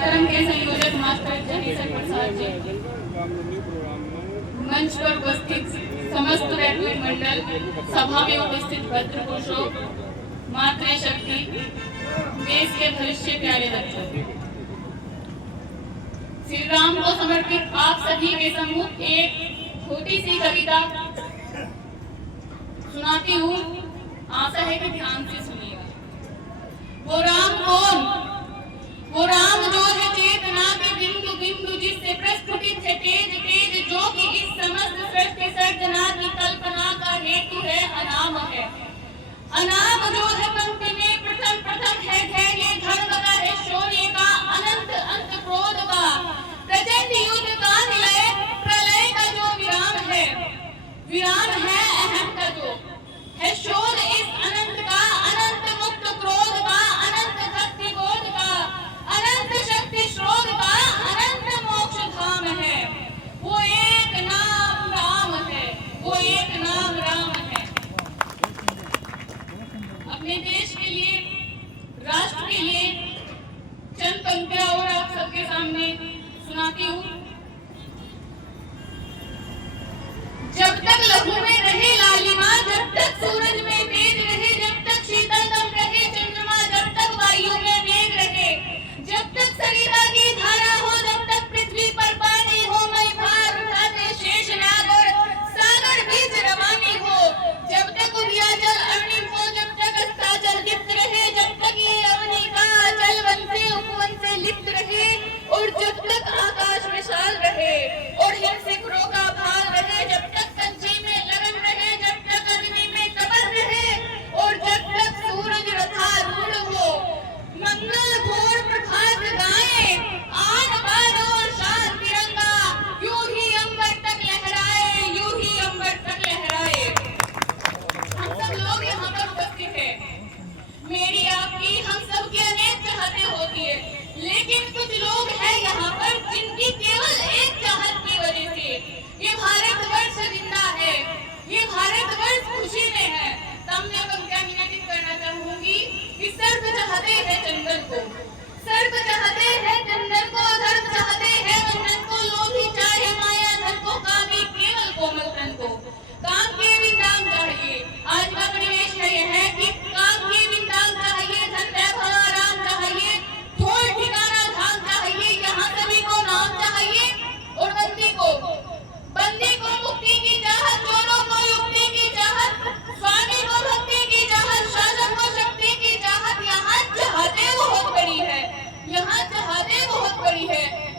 कार्यक्रम के संयोजक मास्टर जनीसर प्रसाद जी, मंच पर उपस्थित समस्त वैदिक मंडल, सभा में उपस्थित भद्र पुरुषों, मातृशक्ति, देश के भविष्य प्यारे बच्चों, श्री राम को समर्पित आप सभी के सम्मुख एक छोटी सी कविता सुनाती हूँ। आशा है कि ध्यान से सुनिएगा। वो राम कौन? वो राम जो है चेतना के बिंदु बिंदु, जिससे प्रस्फुटित है तेज तेज, जो कि इस समस्त सृष्टि सर्जना की कल्पना का हेतु है, अनाम है। अनाम जो है पंक्ति में प्रथम प्रथम है धैर्य धर्म का, है शौर्य का, अनंत अंत क्रोध का, प्रचंड युद्ध का निलय, प्रलय का जो विराम है, विराम है अहम का जो है शोध इस अनंत का, अनंत मुक्त क्रोध का, अनंत भक्ति बोध का, अनंत शक्ति श्रोध का, अनंत मोक्ष धाम है। वो एक नाम राम है, वो एक नाम राम है। अपने देश के लिए, राष्ट्र के लिए चंद पंक्तियां और आप सबके सामने सुनाती हूँ। जब तक लहू में रहे लालिमा, जब तक सूरज में तेज रहे, जब तक शीतलतम रहे चंद्रमा, जब तक वायु में वेग रहे, जब तक सरिता की धारा हो, जब तक पृथ्वी पर पानी हो, मैं भार उठाते शेषनाग और सागर बीच रवानी हो, जब तक उदिया जल अग्नि हो, जब तक अस्ताचल लिप्त रहे, जब तक ये अवनी का जल वन से उपवन से लिप्त रहे, और जब तक आकाश विशाल रहे और हिमशिखरों का भाल रहे, जब तक कंची में लगन रहे, जब तक अग्नि में तपन रहे, और जब तक सूरज रथारूढ़ हो, मंगल घोर प्रभात गाए, आन बान और शान तिरंगा, यूं ही अंबर तक लहराए, यूं ही अंबर तक लहराए। हम सब लोग यहाँ पर उपस्थित हैं। मेरी आपकी हम सब की अनेक चाहते होती है, लेकिन कुछ लोग हैं यहाँ पर जिनकी केवल एक चाहत की वजह से ये भारतवर्ष जिंदा है, ये भारतवर्ष खुशी में है। तब मैं पंक्तियां निवेदित करना चाहूंगी कि सर्प चाहते हैं चंदन को, सर्प चाहते हैं चंदन को, धर्म चाहते हैं बंधन को, लोभी चाहे माया धन को, कामी केवल कोमल तन को। काम के भी दाम चाहिए, आज का परिवेश है यह है कि काम के भी दाम चाहिए, धन वैभव आराम चाहिए, थोड़ ठिकाना धाम चाहिए, यहाँ सभी को नाम चाहिए, और बंदी को मुक्ति की चाहत, चोरों को युक्ति की चाहत, स्वामी को भक्ति की चाहत, शासन को शक्ति की चाहत। यहाँ चाहते बहुत बड़ी है, यहाँ चाहते बहुत बड़ी है।